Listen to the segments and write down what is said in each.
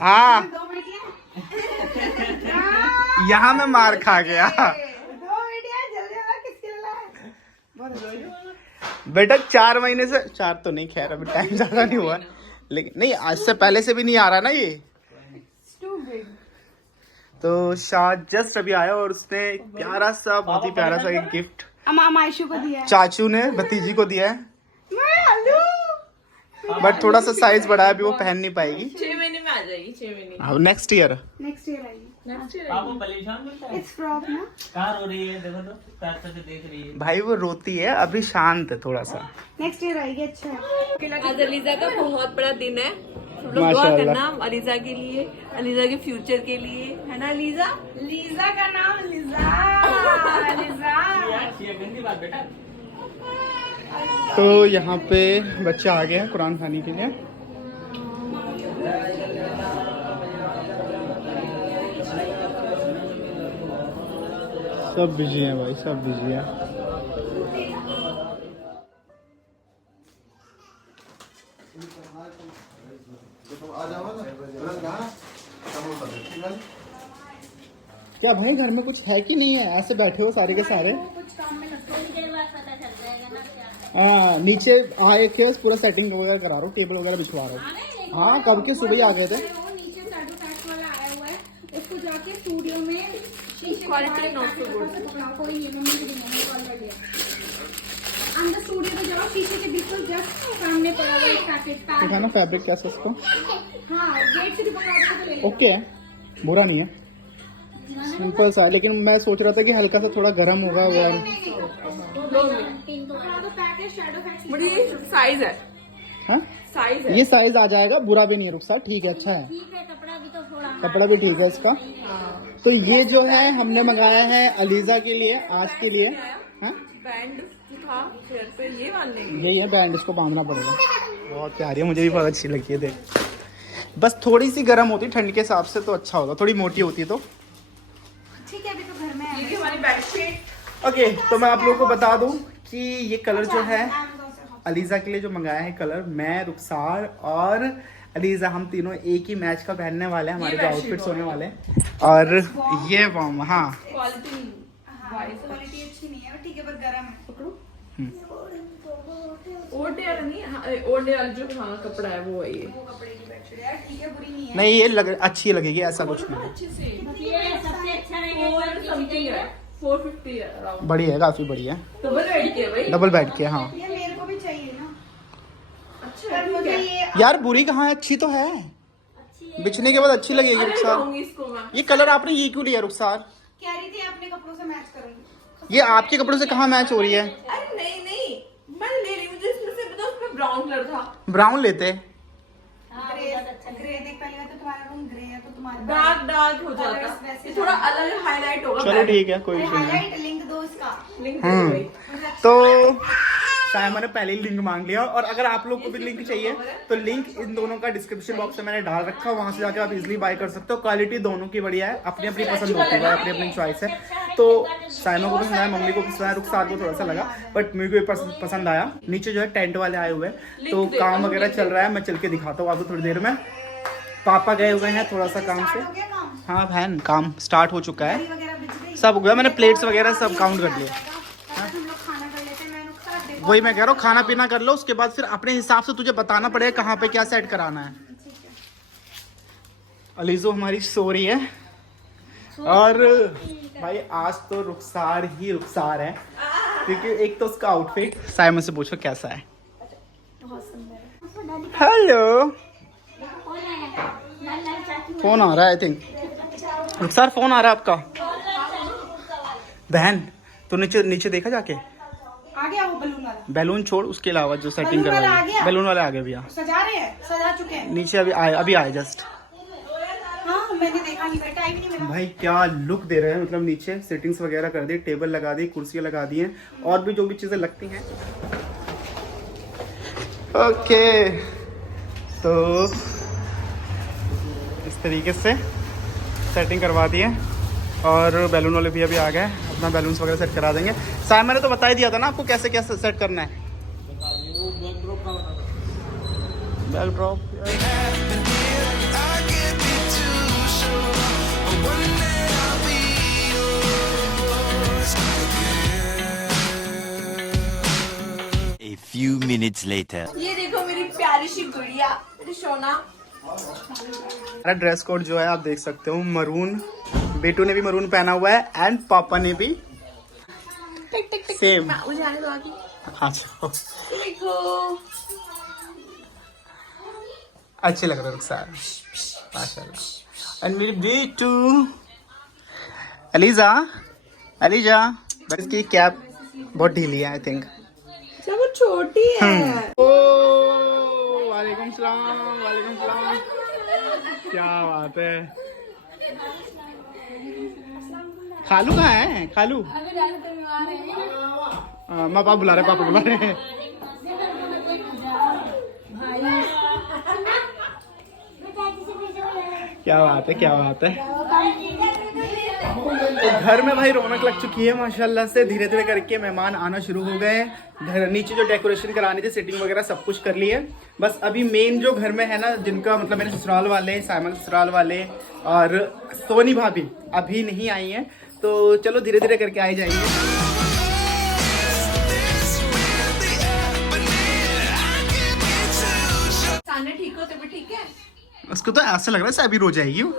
हाँ यहाँ मैं मार खा गया। बेटा 4 महीने से, 4 तो नहीं, खैर अभी टाइम ज्यादा नहीं हुआ, लेकिन नहीं आज से पहले से भी नहीं आ रहा ना ये। तो शाद जस्ट अभी आया और उसने प्यारा सा, बहुत ही प्यारा सा एक गिफ्ट आयशु को दिया है, चाचू ने भतीजी को दिया है। बट थोड़ा सा साइज बड़ा है, अभी वो पहन नहीं पाएगी। 6 महीने में आ जाएगी, 6 महीने। हाँ नेक्स्ट ईयर आएगी। आपको परेशान करता है? इट्स फ्रॉक ना, कहाँ रो रही है? देखो तो प्यार से देख रही है। भाई वो रोती है, अभी शांत है थोड़ा सा। नेक्स्ट ईयर आएगी। अच्छा है। आज अलीजा का बहुत बड़ा दिन है, सब लोग दुआ माशाल्लाह। करना अलीजा के लिए, अलीजा के फ्यूचर के लिए, है ना अलीजा? लीजा का नाम लिजा। ये गंदी बात बेटा। तो यहाँ पे बच्चे आ गए हैं कुरान खाने के लिए। सब बिजी हैं भाई, सब बिजी हैं। क्या भाई घर में कुछ है कि नहीं है? ऐसे बैठे हो सारे के सारे। हाँ नीचे आए थे, पूरा सेटिंग वगैरह करा रहा हूँ, टेबल वगैरह बिछवा रहा हूँ। हाँ कब के सुबह ही आ गए थे। नीचे शैडो फैक्ट वाला आया हुआ है, उसको जाके स्टूडियो में शीशे Quality not so good. कोई नहीं, मम्मी की डिमांड ऑलरेडी है। अंदर स्टूडियो में जाओ, शीशे के बिल्कुल जस्ट सामने पड़ा हुआ एक पैकेट दिखाना फैब्रिक कैसा इसको। हाँ गेट से भी पकड़ा के ले लो। ओके है, बुरा नहीं है, सिंपल सा। लेकिन मैं सोच रहा था कि हल्का सा थोड़ा गर्म होगा वो। पैकेट शैडो फैक्ट बड़ी साइज है, हाँ साइज है। ये साइज आ जाएगा, बुरा भी नहीं है। रुखसार ठीक है, अच्छा है, ठीक है। कपड़ा भी तो थोड़ा कपड़ा भी ठीक है इसका। तो ये जो है हमने मंगाया है अलीजा के लिए, आज के लिए। हाँ बैंड जो था शेयर पे, ये बांधने के यही है बैंड, इसको बांधना पड़ेगा। बहुत प्यारी है, मुझे भी बहुत अच्छी लगी है। देख बस थोड़ी सी गर्म होती ठंड के हिसाब से तो अच्छा होगा, थोड़ी मोटी होती तो ठीक है। अभी तो घर में है। लिए हमारी बेडशीट। ओके। तो मैं आप लोगों को बता दूं कि ये कलर जो है अलीजा के लिए जो मंगाया है कलर, मैं, रुखसार और अलीजा हम तीनों एक ही मैच का पहनने वाले हैं। हमारे जो आउटफिट्स होने वाले हैं। और ये वार्म, हाँ क्वालिटी क्वालिटी अच्छी नहीं है, ठीक है, पर गर्म है। पकड़ो। ओडेल नहीं, हाँ ओडेल जो हाँ कपड़ा है वो है ये। वो कपड़े की बेडशीट यार, ठीक है, बुरी नहीं है। नहीं ये अच्छी लगेगी, ऐसा कुछ नहीं। अच्छे से सबसे अच्छा 4 समथिंग है, 450 है अराउंड। बड़ी है, काफी बड़ी है। डबल बेड की है भाई। डबल बेड के, हाँ। ये मेरे को भी चाहिए ना, अच्छा पर ठीक मुझे है। ये यार बुरी कहाँ है, अच्छी तो है। बिछने के बाद अच्छी लगेगी अरे रुखसार। लाऊंगी इसको मैं। ये कलर आपने ये क्यों लिया रुखसार? कह रही थी अपने कपड़ों से मैच करूंगी। ये आपके कपड़ों से कहाँ मैच हो रही है? अरे नहीं नहीं, मैं ले रही हूँ जो इसमें से, पता उसमें ब्राउन कलर था। ब्राउन लेते। ग्रे देख, पहली बात तो तुम्हारा रूम ग्रे है, तो तुम्हारा डार्क डार्क हो जाता, वैसे ये थोड़ा अलग हाईलाइट होगा। चलो ठीक है, कोई इशू नहीं। हाईलाइट लिंक दो इसका। लिंक दे दो भाई। तो साइमन ने पहले ही लिंक मांग लिया, और अगर आप लोग को भी लिंक चाहिए तो लिंक इन दोनों का डिस्क्रिप्शन बॉक्स में मैंने डाल रखा है, वहां से जाकर आप इजीली बाय कर सकते हो। क्वालिटी दोनों की बढ़िया है, अपनी अपनी पसंद होती है, अपनी अपनी चॉइस है। तो साइमन को पसंद आया, मम्मी को पसंद आया, रुखसार को थोड़ा सा लगा, बट मुझे भी पसंद आया। नीचे जो है टेंट वाले आए हुए हैं, तो काम वगैरह चल रहा है, मैं चल के दिखाता हूँ आपको थोड़ी देर में। पापा गए हुए हैं थोड़ा सा काम से। हो गया काम? हाँ बहन, काम स्टार्ट हो चुका है, वगैरह बिछ गई? सब हो गया, मैंने प्लेट्स वगैरह सब काउंट कर लिए। हम लोग खाना कर लेते हैं, मैं नुकसान देखो। वही मैं कह रहा हूँ, खाना पीना कर लो, उसके बाद फिर अपने हिसाब से तुझे बताना पड़ेगा कहाँ पे क्या सेट कराना है। अलीजो हमारी सो रही है, और भाई आज तो रुखसार ही रुखसार है, क्योंकि एक तो उसका आउटफिट, साइमन से पूछो कैसा है। हेलो, फोन आ रहा है आई थिंक। रुखसार फोन आ रहा है आपका। बहन तो नीचे नीचे देखा जाके, आ गया वो बलून वाला। बैलून छोड़, उसके अलावा जो सेटिंग बलून वाला करवा आ गया? बैलून वाले आ गए भैया, सजा रहे हैं, सजा चुके हैं। नीचे अभी आए जस्ट। हाँ मैंने देखा नहीं, बेटा टाइम नहीं मिला। भाई क्या लुक दे रहे हैं, मतलब नीचे सेटिंग्स वगैरह कर दी, टेबल लगा दी, कुर्सियां लगा दी हैं, और भी जो भी चीजें लगती हैं। ओके, तो इस तरीके से सेटिंग करवा दी है, और बैलून वाले भी अभी आ गए, अपना बैलून्स वगैरह सेट करा देंगे। साइमन ने तो बता ही दिया था ना आपको कैसे कैसे सेट करना है। Back drop minutes later. ये देखो मेरी प्यारी सी गुड़िया, मेरी सोना। हमारा ड्रेस कोड जो है आप देख सकते हो मरून, बेटू ने भी मरून पहना हुआ है एंड पापा ने भी सेम। मुझे आने दो आगे। अच्छा देखो अच्छे लग रहे हो रुखसार माशाल्लाह। एंड मेरी बेटू अलीजा, अलीजा बट इसकी कैप बहुत ढीली है आई थिंक। जब वो छोटी है। ओ वालेकुम सलाम, वालेकुम सलाम। क्या बात है। खालू कहाँ है? खालू माँ पापा बुला रहे, पापा बुला रहे हैं। क्या बात है, क्या बात है। तो घर में भाई रौनक लग चुकी है माशाल्लाह से। धीरे धीरे करके मेहमान आना शुरू हो गए। घर नीचे जो डेकोरेशन करानी थी, सेटिंग वगैरह सब कुछ कर ली है। बस अभी मेन जो घर में है ना, जिनका मतलब मेरे ससुराल वाले, साइमा के ससुराल वाले और सोनी भाभी अभी नहीं आई हैं, तो चलो धीरे धीरे करके आई जाएंगे। ठीक हो तो भी ठीक है। उसको तो ऐसा लग रहा है अभी रो जाएगी वो।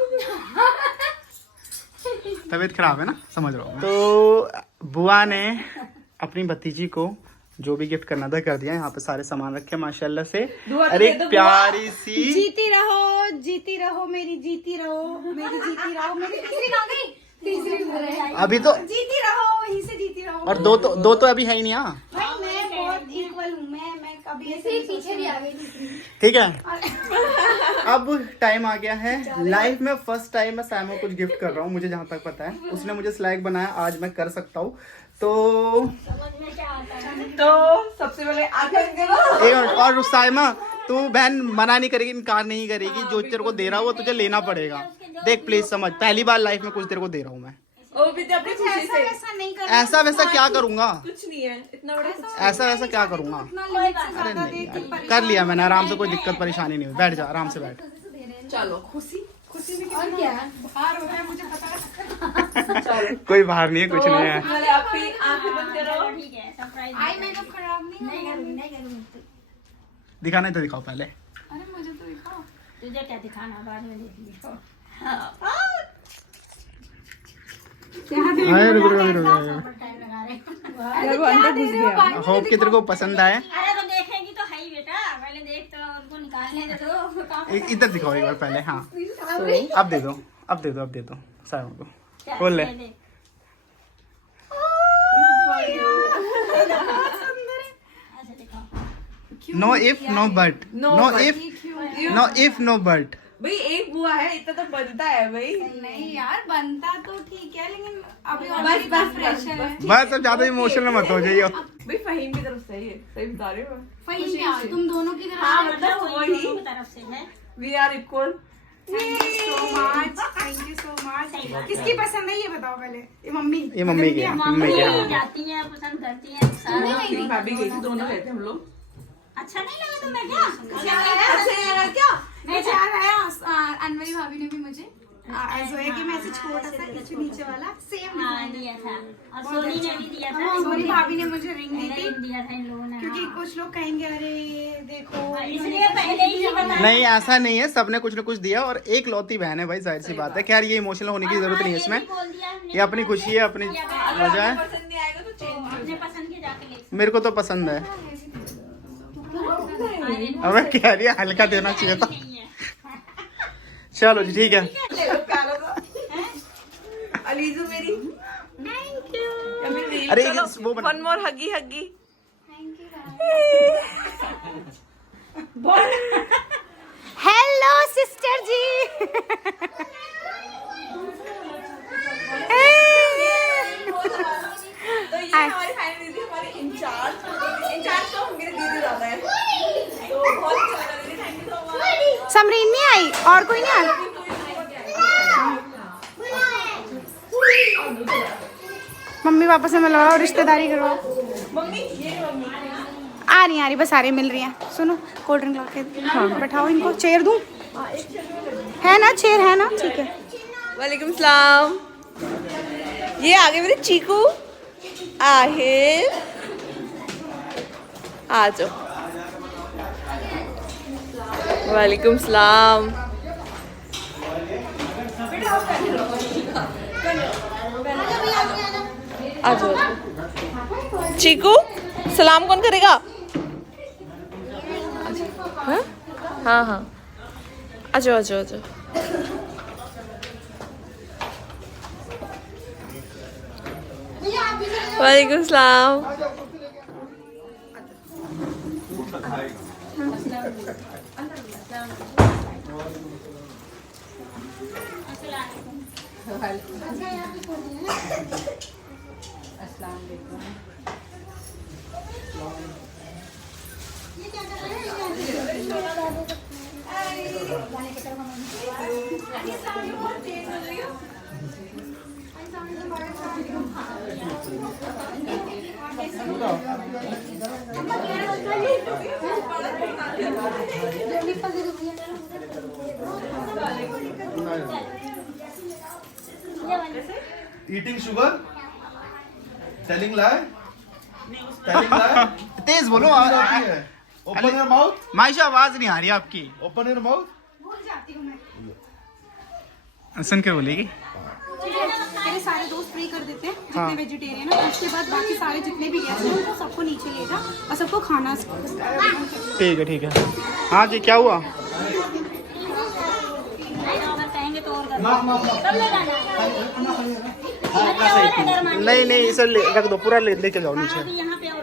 तबीयत खराब है ना, समझ रहा हूँ। तो बुआ ने अपनी भतीजी को जो भी गिफ्ट करना था कर दिया। यहाँ पे सारे सामान रखे माशाल्लाह से। अरे प्यारी सी जीती रहो, जीती रहो, मेरी जीती रहो, मेरी जीती रहो, मेरी तीसरी कहाँ गई? तीसरी अभी तो जीती रहो, वहीं से जीती रहो। और दो तो अभी है ही नहीं। हाँ भाई मैं बहुत इक्वल हूँ, मैं कभी ऐसे पीछे भी आ गई तीसरी। ठीक है। अब टाइम आ गया है। लाइफ में फर्स्ट टाइम मैं साइमा को कुछ गिफ्ट कर रहा हूँ, मुझे जहाँ तक पता है। उसने मुझे स्लैग बनाया, आज मैं कर सकता हूँ। तो सबसे पहले आकर करो। एक मिनट और साइमा, तू बहन मना नहीं करेगी, इनकार नहीं करेगी। जो तेरे को दे रहा हूँ वो तुझे लेना पड़ेगा। देख प्लीज समझ, पहली बार लाइफ में कुछ तेरे को दे रहा हूँ मैं। ओ भी तो अपनी खुशी से। ऐसा नहीं करना। ऐसा वैसा क्या करूंगा? कुछ नहीं है इतना बड़ा कुछ। ऐसा वैसा क्या करूंगा? अरे नहीं यार, कर लिया मैंने आराम से, कोई दिक्कत परेशानी नहीं हुई। बैठ जा, आराम से बैठ। चलो खुशी खुशी में और क्या बाहर हो गया मुझे पता है। चलो कोई बाहर नहीं है, कुछ नहीं है। पहले अपनी आंखें बंद करो। ठीक है, सरप्राइज आई मेकअप खराब नहीं करूंगी। दिखाना है तो दिखाओ पहले। अरे मुझे तो दिखाओ। तुझे क्या दिखाना, बाद में देख लियो। अरे रुक टाइम लगा रहे। वो अंदर घुस गया। होप कि तेरे को पसंद आए। अरे तो देखेंगी तो है ही बेटा, पहले देख तो उनको निकालने दे दो काम। इधर दिखाओ एक बार पहले। हाँ अब दे दो, अब दे दो, अब दे दो साइमा को। खोल ले। ऐसे दिखाओ। No if no but, no if no if no but. भाई एक बुआ है, इतना तो बनता है भाई। नहीं यार बनता तो ठीक है, लेकिन अभी बस प्रेशर है। बस अब ज्यादा इमोशनल मत हो जाइए। भाई फहीम की तरफ से ही है, सही बता रही हूँ। फहीम क्या, तुम दोनों की तरफ हाँ, से। मतलब वही वही। दोनों की तरफ से है। We are equal. Thank you so much, thank you so much. किसकी पसंद है ये बताओ पहले। ये मम्मी, ये मम्मी की है, मम्मी की है। मम्मी जाती है, पसंद करती है सारा। भाभी गई थी, दोनों गए थे हम लोग। अच्छा नहीं लगा तुम्हें क्या? अच्छा यार क्या? मुझे याद आया अनवरी भाभी ने भी मुझे जोया के मैसेज छोटा सा इसके नीचे वाला सेम हाँ दिया था, और सोनी ने भी दिया था। सोनी भाभी ने मुझे रिंग दी थी, रिंग दिया था इन लोगों ने। क्योंकि कुछ लोग कहेंगे अरे देखो इसलिए पहले ही बता। नहीं ऐसा नहीं है, सबने कुछ ना कुछ दिया। और एक लौती बहन है भाई, जाहिर सी बात है। खैर ये इमोशनल होने की जरूरत नहीं है इसमें। बोल दिया ये अपनी खुशी है, अपनी वजह है। पसंद नहीं आएगा तो चेंज। अपने पसंद के जाके ले। मेरे को तो पसंद है। अब मैं कह रही है हल्का देना चाहिए था। चलो जी ठीक है। प्यारा था। अलीजू मेरी। Thank you. अरे वो बना। वन मोर हगी हगी। हेलो सिस्टर जी। तो ये हमारी फाइनल दीदी, हमारी इंचार्ज तो मेरी दीदी ज्यादा है। तो बहुत अच्छा लगा दीदी, thank you so much. Samreen नहीं आई और कोई नहीं आया। मम्मी पापा से मिलवाओ, रिश्तेदारी करवाओ। मम्मी ये मम्मी आ रही बस आ रही, मिल रही हैं। सुनो कोल्ड ड्रिंक ला के हाँ बैठाओ इनको। चेयर दूं? है ना चेयर, है ना? ठीक है। वालेकुम सलाम। ये आगे मेरे चीकू, आहिर, आ जाओ। वालेकुम सलाम। आ जाओ। चीकू सलाम कौन करेगा? हाँ हाँ हाँ आ जाओ आ जाओ आ जाओ। वालेकुम सलाम। Eating sugar? Telling lie? Telling lie? तेज बोलो। Open your mouth. मायशा आवाज नहीं आ रही आपकी। Open your mouth. सुन के बोलेगी। मेरे सारे दोस्त प्रे कर देते हैं जितने वेजिटेरियन है, उसके बाद बाकी सारे जितने भी गेस्ट हैं उनको सबको नीचे ले जा और सबको खाना ठीक है ठीक है। हाँ जी क्या हुआ? अगर कहेंगे तो और कर सब ले जाना है। नहीं नहीं इसे रख दो, पूरा लेके जाओ नीचे। अभी यहाँ पे और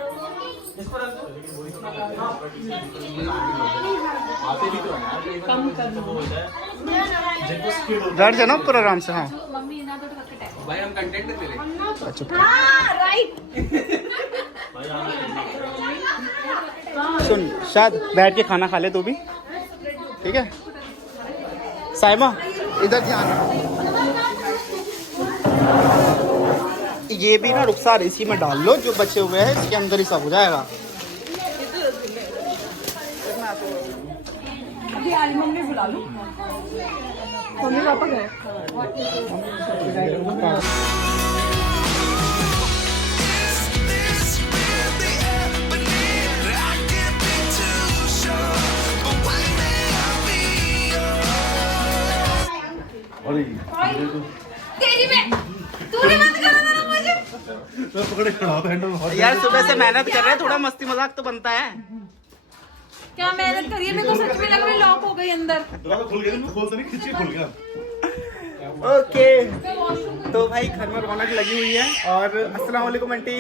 बैठ जाओ ना पूरा आराम से। हाँ मम्मी ना तो करके भाई हम कंटेंट दे रहे हैं। अच्छा राइट। सुन शायद बैठ के खाना खा ले तू भी, ठीक है? साइमा इधर ध्यान रखो। ये भी ना रुखसार इसी में डाल लो, जो बचे हुए हैं इसके अंदर ही सब हो जाएगा। अभी आज मम्मी बुला लो। मम्मी पापा गए। तेरी में तूने मत करा ना मुझे। तो पकड़े खड़ा हो हैंडल। यार सुबह से मेहनत कर रहे हैं, थोड़ा मस्ती मजाक तो बनता है। क्या मेहनत करिए, मेरे को सच में लग रहा है लॉक हो गई अंदर। दरवाजा खुल गया, खोल तो नहीं, खिंची खुल गया। ओके तो भाई घर में रौनक लगी हुई है। और अस्सलाम वालेकुम आंटी,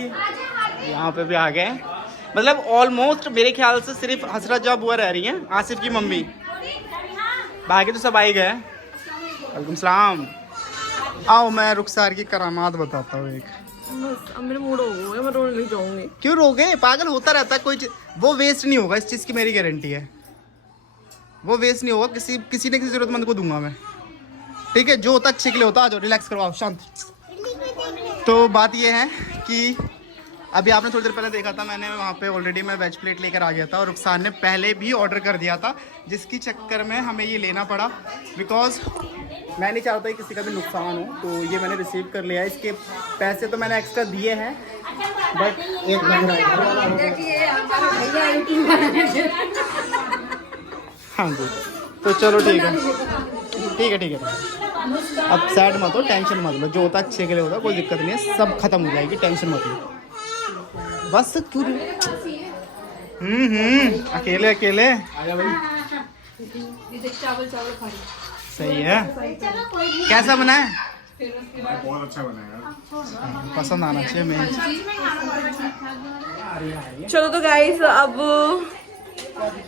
यहाँ पे भी आ गए। मतलब ऑलमोस्ट मेरे ख्याल से सिर्फ हसरत जब बुआ रह रही हैं, आसिफ की मम्मी, बाकी तो सब आ ही गए। वालेकुम सलाम। आओ मैं रुखसार की करामात बताता हूँ एक। बस अब मेरे मूड हो गया, मैं रोने लग जाऊंगी। क्यों रोगे? पागल होता रहता है कोई वो वेस्ट नहीं होगा, इस चीज़ की मेरी गारंटी है। वो वेस्ट नहीं होगा, किसी न किसी जरूरतमंद को दूंगा मैं, ठीक है? जो होता अच्छे के लिए होता। आ जाओ रिलैक्स करो, आप शांत। तो बात ये है कि अभी आपने थोड़ी देर पहले देखा था, मैंने वहाँ पे ऑलरेडी मैं वेज प्लेट लेकर आ गया था और रुखसार ने पहले भी ऑर्डर कर दिया था, जिसकी चक्कर में हमें ये लेना पड़ा। बिकॉज मैं नहीं चाहता कि किसी का भी नुकसान हो, तो ये मैंने रिसीव कर लिया है। इसके पैसे तो मैंने एक्स्ट्रा दिए हैं, बट एक हाँ जी। तो चलो ठीक है ठीक है ठीक है। अब सैड मत हो, टेंशन मत लो, जो होता अच्छे के लिए होता, कोई दिक्कत नहीं है, सब खत्म हो जाएगी, टेंशन मत लो बस। क्यों अकेले अकेले सही है। कैसा बना है? बहुत अच्छा बना है, पसंद आना चाहिए मेन। चलो तो गाइस अब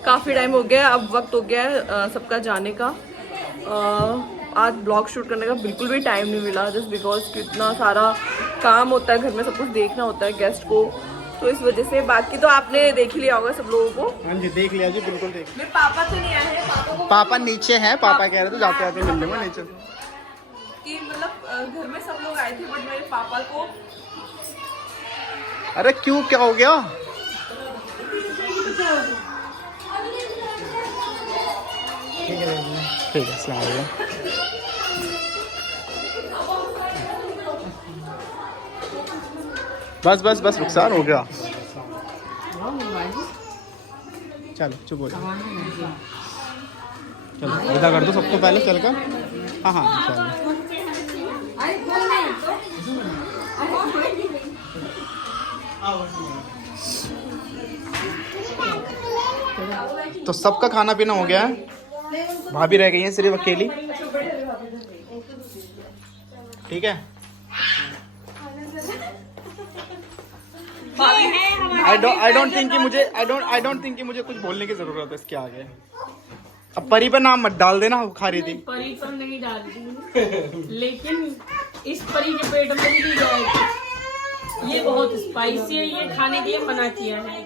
काफ़ी टाइम हो गया, अब वक्त हो गया है सबका जाने का। आज ब्लॉग शूट करने का बिल्कुल भी टाइम नहीं मिला, जस्ट बिकॉज कितना सारा काम होता है घर में, सब कुछ देखना होता है गेस्ट को, तो इस वजह से। बाकी तो आपने देख ही लिया होगा सब लोगों को। हाँ जी देख लिया जी, बिल्कुल देख। मेरे पापा तो नहीं आए हैं, पापा को पापा नीचे हैं, पापा कह रहे थे जाते आते मिलने में नीचे। कि मतलब घर में सब लोग आए थे, बट मेरे पापा को अरे क्यों, क्या हो गया? ठीक है अस्सलाम वालेकुम। बस बस बस रुखसार हो गया, चलो चुप हो जाओ। चलो विदा कर दो सबको पहले चल कर। हाँ हाँ चलो। तो सबका खाना पीना हो गया है, भाभी रह गई है सिर्फ अकेली। ठीक है, आई डोंट थिंक कि मुझे कुछ बोलने की जरूरत है इसके आगे। अब परी पर नाम मत डाल देना, वो खा रही थी। परी पर नहीं डालती लेकिन इस परी के पेट में भी जाएगी। ये बहुत स्पाइसी है, ये खाने के लिए मना किया है।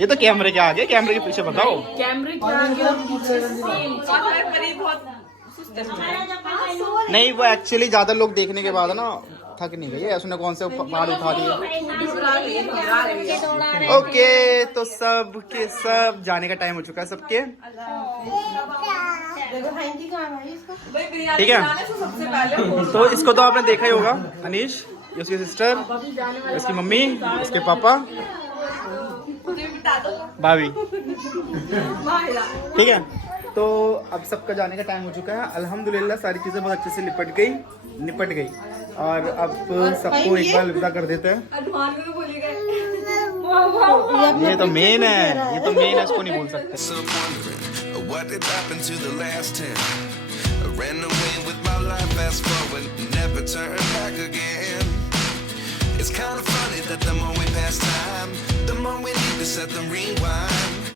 ये तो कैमरे के आगे, कैमरे के पीछे बताओ। कैमरे के आगे और पीछे नहीं, वो एक्चुअली ज्यादा लोग देखने के बाद ना थक नहीं गई है, उसने कौन से पहाड़ उठा लिए। ओके, तो सब के सब जाने का टाइम हो चुका है सबके। ठीक है, तो इसको तो आपने देखा ही होगा, अनीश, उसकी सिस्टर, उसकी मम्मी, उसके पापा, भाभी। ठीक है, तो अब सबका जाने का टाइम हो चुका है। अल्हम्दुलिल्लाह सारी चीजें बहुत अच्छे से निपट गई और अब सबको एक बार विदा कर देते हैं। ये तो मेन है, इसको नहीं भूल सकते। What did happen to the last 10? I ran away with my life, fast forward, never turn back again. It's kind of funny that the more we pass time, the more we need to set the rewind.